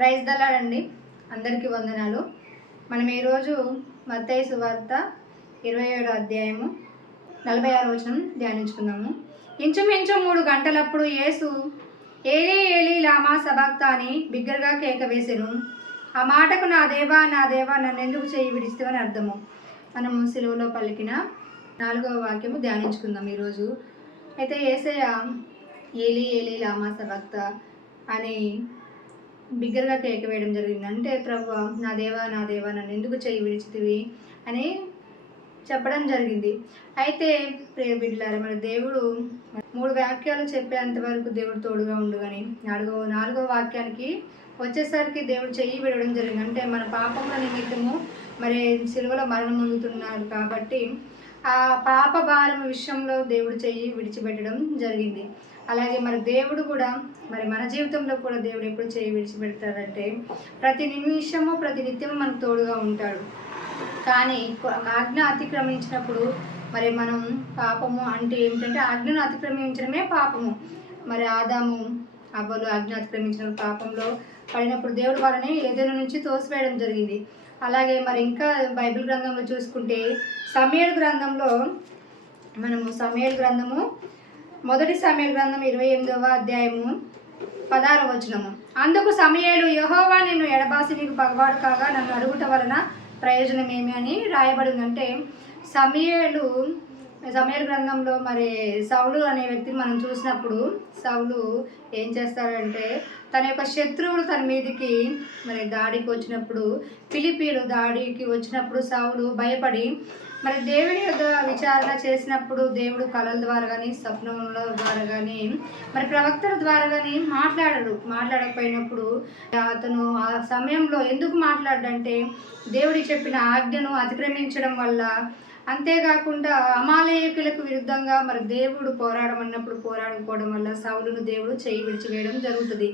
Praise దలాడండి. అందరికీ వందనాలు. మనం ఈరోజు మత్తయి సువార్త 27వ అధ్యాయము 46వ వచనం ధ్యానించుకుందాము. ఇంచుమించు 3 గంటలప్పుడు యేసు ఏలీ ఏలీ లామా సబక్తాని బిగ్గరగా కేక వేసెను. ఆ మాటకు నా దేవా నన్ను ఎందుకు చేయి విడిస్తావని అర్థము. మనము సిలువలో పలికిన 4వ వాక్యము ధ్యానించుకుందాం ఈరోజు. అయితే యేసయ్య ఏలీ ఏలీ లామా సబక్తా అని బిగ్గరగా కేక వేయడం జరిగింది. అంటే ప్రభువా నా దేవా నన్ను ఎందుకు చేయి విడిచితివి అని చెప్పడం జరిగింది. అయితే ప్రియ బిడ్డలారా, మన దేవుడు 3 వాక్యాలు చెప్పేంత వరకు దేవుడు తోడుగా ఉండు కానీ 4వ వాక్యానికి వచ్చేసరికి దేవుడు చెయ్యి విడవడం జరిగింది. అంటే మన పాపముల నిమిత్తము మరి సిలువలో మరణం పొందుతున్నాడు కాబట్టి ఆ పాప భారం విషయంలో దేవుడు చెయ్యి విడిచిపెట్టడం జరిగింది. అలాగే మరి దేవుడు కూడా మరి మన జీవితంలో కూడా దేవుడు ఎప్పుడు చేయి విడిచిపెడతాడంటే ప్రతి నిమిషము ప్రతి నిత్యము మనకు తోడుగా ఉంటాడు. కానీ ఆజ్ఞ అతిక్రమించినప్పుడు మరి మనం పాపము అంటే ఏమిటంటే ఆజ్ఞను అతిక్రమించడమే పాపము. మరి ఆదాము అవ్వలు ఆజ్ఞ అతిక్రమించిన పాపంలో పడినప్పుడు దేవుడు వాళ్ళని ఏదైనా నుంచి తోసివేయడం జరిగింది. అలాగే మరి ఇంకా బైబిల్ గ్రంథంలో చూసుకుంటే సమూయేలు గ్రంథంలో మనము సమూయేలు గ్రంథము 1 సమూయేలు గ్రంథం 28వ అధ్యాయము 16వ వచనము. అందుకు సమూయేలు యెహోవా నిన్ను ఎడబాసి నీకు పగవాడు కాగా నన్ను అడుగుట వలన ప్రయోజనం ఏమి అని రాయబడింది. అంటే సమూయేలు గ్రంథంలో మరి సౌలు అనే వ్యక్తిని మనం చూసినప్పుడు సౌలు ఏం చేస్తాడంటే తన యొక్క శత్రువులు తన మీదకి మరి దాడికి వచ్చినప్పుడు ఫిలిప్పీలు దాడికి వచ్చినప్పుడు సౌలు భయపడి మరి దేవుని యొక్క విచారణ చేసినప్పుడు దేవుడు కళల ద్వారా కానీ స్వప్నముల ద్వారా కానీ మరి ప్రవక్తల ద్వారా కానీ మాట్లాడకపోయినప్పుడు అతను ఆ సమయంలో ఎందుకు మాట్లాడంటే దేవుడికి చెప్పిన ఆజ్ఞను అతిక్రమించడం వల్ల, అంతేకాకుండా అమాలేకులకు విరుద్ధంగా మరి దేవుడు పోరాడకపోవడం వల్ల సౌలును దేవుడు చేయి విడిచివేయడం జరుగుతుంది.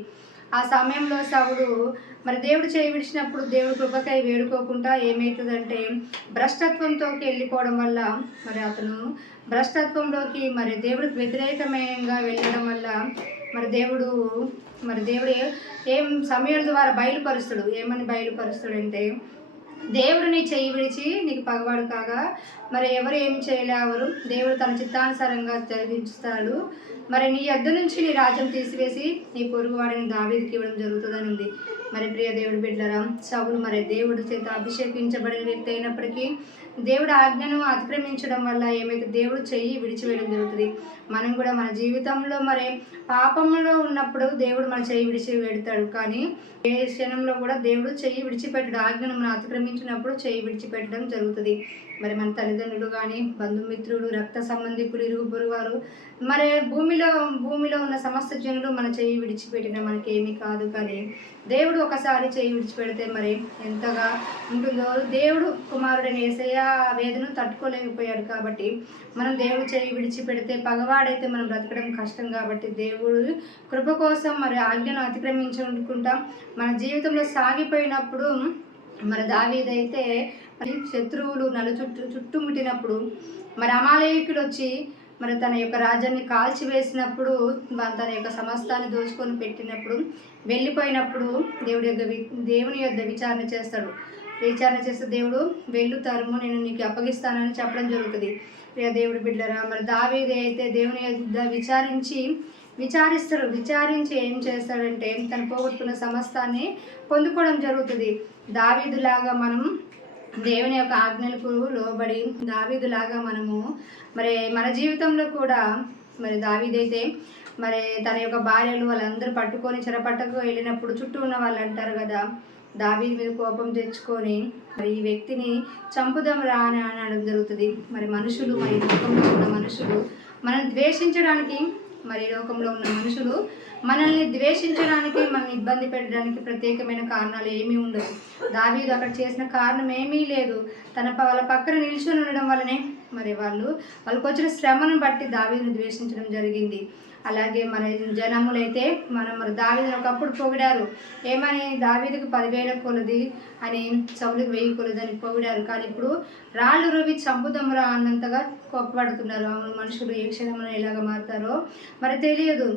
ఆ సమయంలో సౌలు మరి దేవుడు చేయి విడిచినప్పుడు దేవుడు కృపకై వేడుకోకుండా ఏమవుతుందంటే భ్రష్టత్వంతోకి వెళ్ళిపోవడం వల్ల మరి అతను భ్రష్టత్వంలోకి మరి దేవుడికి వ్యతిరేకమంగా వెళ్ళడం వల్ల మరి దేవుడు ఏం సమయాల ద్వారా బయలుపరుస్తాడు. ఏమని బయలుపరుస్తాడంటే దేవుడు నీ చెయ్యి విడిచి నీకు పగవాడు కాగా మరి ఎవరు ఏమి చేయలేవరు, దేవుడు తన చిత్తానుసారంగా జరిగిస్తాడు. మరి నీ యొద్ద నుంచి నీ రాజ్యం తీసివేసి నీ పొరుగువాడిని దావీదుకి ఇవ్వడం జరుగుతుందని ఉంది. మరి ప్రియ దేవుడి బిడ్డలారా, సౌలు మరి దేవుడి చేత అభిషేకించబడిన వ్యక్తి అయినప్పటికీ దేవుడు ఆజ్ఞను అతిక్రమించడం వల్ల ఏమైతే దేవుడు చెయ్యి విడిచివేయడం జరుగుతుంది. మనం కూడా మన జీవితంలో మరి పాపంలో ఉన్నప్పుడు దేవుడు మన చెయ్యి విడిచి పెడతాడు. కానీ ఏ క్షణంలో కూడా దేవుడు చెయ్యి విడిచిపెట్టడు. ఆజ్ఞను మనం అతిక్రమించినప్పుడు చెయ్యి విడిచిపెట్టడం జరుగుతుంది. మరి మన తల్లిదండ్రులు కానీ బంధుమిత్రులు రక్త సంబంధికులు ఇరుగు పొరుగువారు మరి భూమిలో ఉన్న సమస్త జనులు మన చెయ్యి విడిచిపెట్టిన మనకేమీ కాదు. కానీ దేవుడు ఒకసారి చెయ్యి విడిచిపెడితే మరి ఎంతగా ఉంటుందో. దేవుడు కుమారుడైన యేసయ్య వేదను తట్టుకోలేకపోయాడు కాబట్టి మనం దేవుడు చెయ్యి విడిచిపెడితే పగవాడైతే మనం బ్రతకడం కష్టం. కాబట్టి దేవుడు కృప కోసం మరి ఆజ్ఞను అతిక్రమించుకుంటా మన జీవితంలో సాగిపోయినప్పుడు మరి దావీదైతే మరి శత్రువులు చుట్టుముట్టినప్పుడు మరి అమాలేకులు వచ్చి మరి తన యొక్క రాజ్యాన్ని కాల్చివేసినప్పుడు తన యొక్క సమస్తాన్ని దోచుకొని పెట్టినప్పుడు వెళ్ళిపోయినప్పుడు దేవుని యొద్ద విచారణ చేస్తాడు. విచారణ చేస్తే దేవుడు వెళ్ళు తరుము నేను నీకు అప్పగిస్తానని చెప్పడం జరుగుతుంది. దేవుడి బిడ్డరా, మరి దావీదు అయితే దేవుని యొద్ద విచారించి ఏం చేస్తాడంటే తను పోగొట్టుకున్న సమస్తాన్ని పొందుకోవడం జరుగుతుంది. దావీదులాగా మనం దేవుని యొక్క ఆజ్ఞలకు లోబడి దావీదులాగా మనము మరి మన జీవితంలో కూడా మరి దావీదైతే మరి తన యొక్క భార్యలు వాళ్ళందరూ పట్టుకొని చెరపట్టకు వెళ్ళినప్పుడు చుట్టూ ఉన్న వాళ్ళు అంటారు కదా, దావీదు మీద కోపం తెచ్చుకొని మరి ఈ వ్యక్తిని చంపుదాం రా అని అనడం జరుగుతుంది. మరి లోకంలో ఉన్న మనుషులు మనల్ని ద్వేషించడానికి లోకంలో ఉన్న మనుషులు మనల్ని ద్వేషించడానికి మనల్ని ఇబ్బంది పెట్టడానికి ప్రత్యేకమైన కారణాలు ఏమీ ఉండవు. దావీదు అక్కడ చేసిన కారణం ఏమీ లేదు. వాళ్ళ పక్కన నిల్చొని ఉండడం వల్లనే మరి వాళ్ళకి వచ్చిన శ్రమను బట్టి దావీదును ద్వేషించడం జరిగింది. అలాగే మన జనములైతే మరి దావీదును ఒకప్పుడు పొగిడారు. ఏమని? దావీదుకు 10,000 కొలది అని సౌలుకు 1000 కొలది అని పొగిడారు. కానీ ఇప్పుడు రాళ్ళు రువి చంపుదమురా అన్నంతగా కోప్పడుతున్నారు. మనుషులు ఏ క్షణంలో ఎలాగ మారుతారో మరి తెలియదు.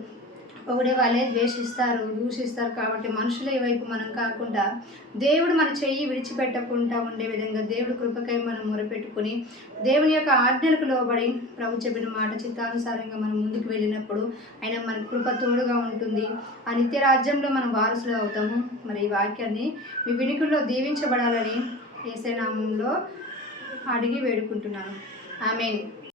పొగిడే వాళ్ళే ద్వేషిస్తారు, దూషిస్తారు. కాబట్టి మనుషుల వైపు మనం కాకుండా దేవుడు మన చెయ్యి విడిచిపెట్టకుండా ఉండే విధంగా దేవుడి కృపకై మనం మొరపెట్టుకుని దేవుని యొక్క ఆజ్ఞలకు లోబడి ప్రభు చెప్పిన మాట చిత్తానుసారంగా మనం ముందుకు వెళ్ళినప్పుడు ఆయన మన కృప తోడుగా ఉంటుంది. ఆ నిత్య రాజ్యంలో మనం వారసులు అవుతాము. మరి ఈ వాక్యాన్ని మీ వినికుల్లో దీవించబడాలని యేసయ్య నామంలో అడిగి వేడుకుంటున్నాను. ఆమేన్.